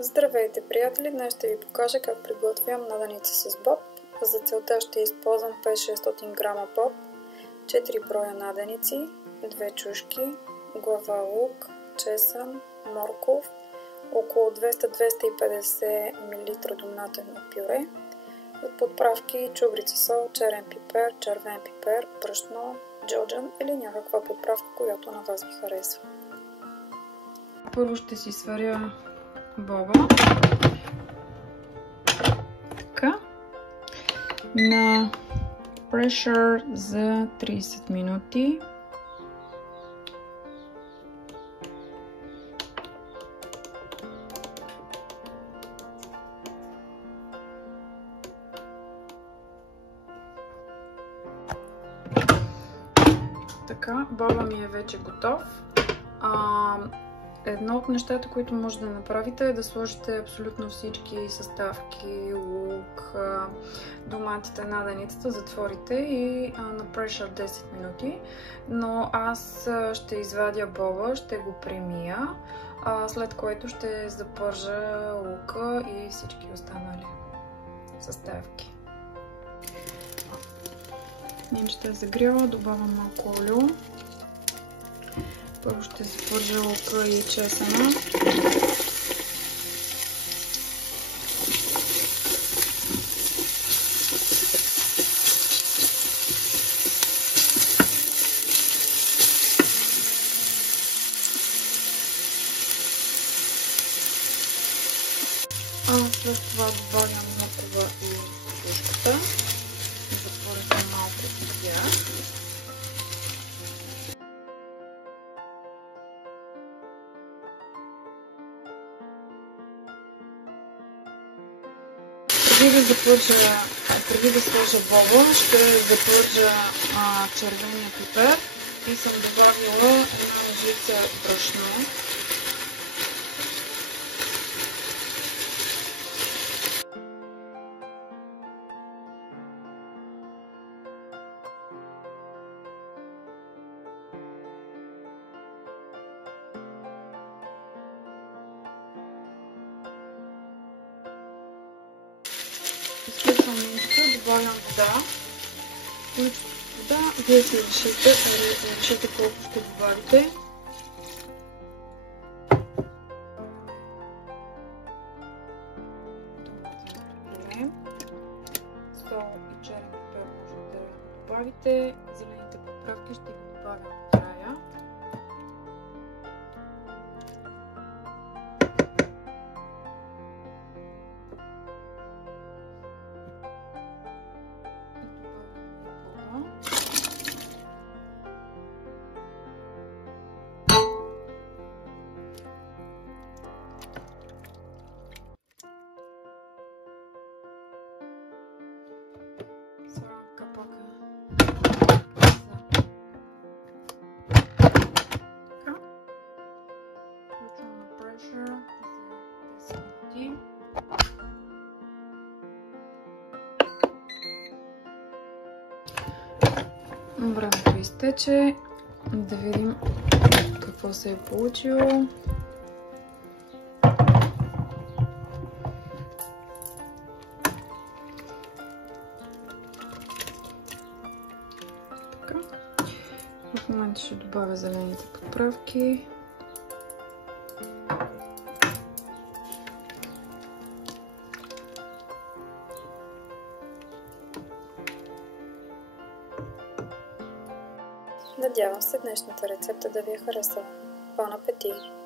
Здравейте, приятели! Днес ще ви покажа как приготвям наденица с боб. За целта ще използвам 500-600 грама боб, 4 броя наденици, 2 чушки, глава лук, чесън, морков, около 200-250 мл домнатено пюре, от подправки чубрица сол, черен пипер, червен пипер, брашно, джоджан или някаква подправка, която на вас ви харесва. Първо ще си сваря боба така на pressure за 30 минути. Така, боба ми е вече готов. Едно от нещата, които може да направите, е да сложите абсолютно всички съставки, лук, доматите, наденицата, затворите и на pressure 10 минути. Но аз ще извадя боба, ще го премия, след което ще запържа лука и всички останали съставки. Ще е загряла, добавям малко олио. Първо ще запържа лука и чесъна. След това добавям моркова и чушката. Затворихме малко от тях. Преди да сложа боба, ще запържа червения пипер и съм добавила една лъжица брашно. Изключвам мисто, добавям вода. Вие си решите колко ще добавите. Сол и черен пипер може да добавите. Зелените подправки ще ги добавя накрая. Времето изтече. Да видим какво се е получило. Така. В момента ще добавя зелените подправки. Надявам се днешната рецепта да ви е харесала. Бон апетит!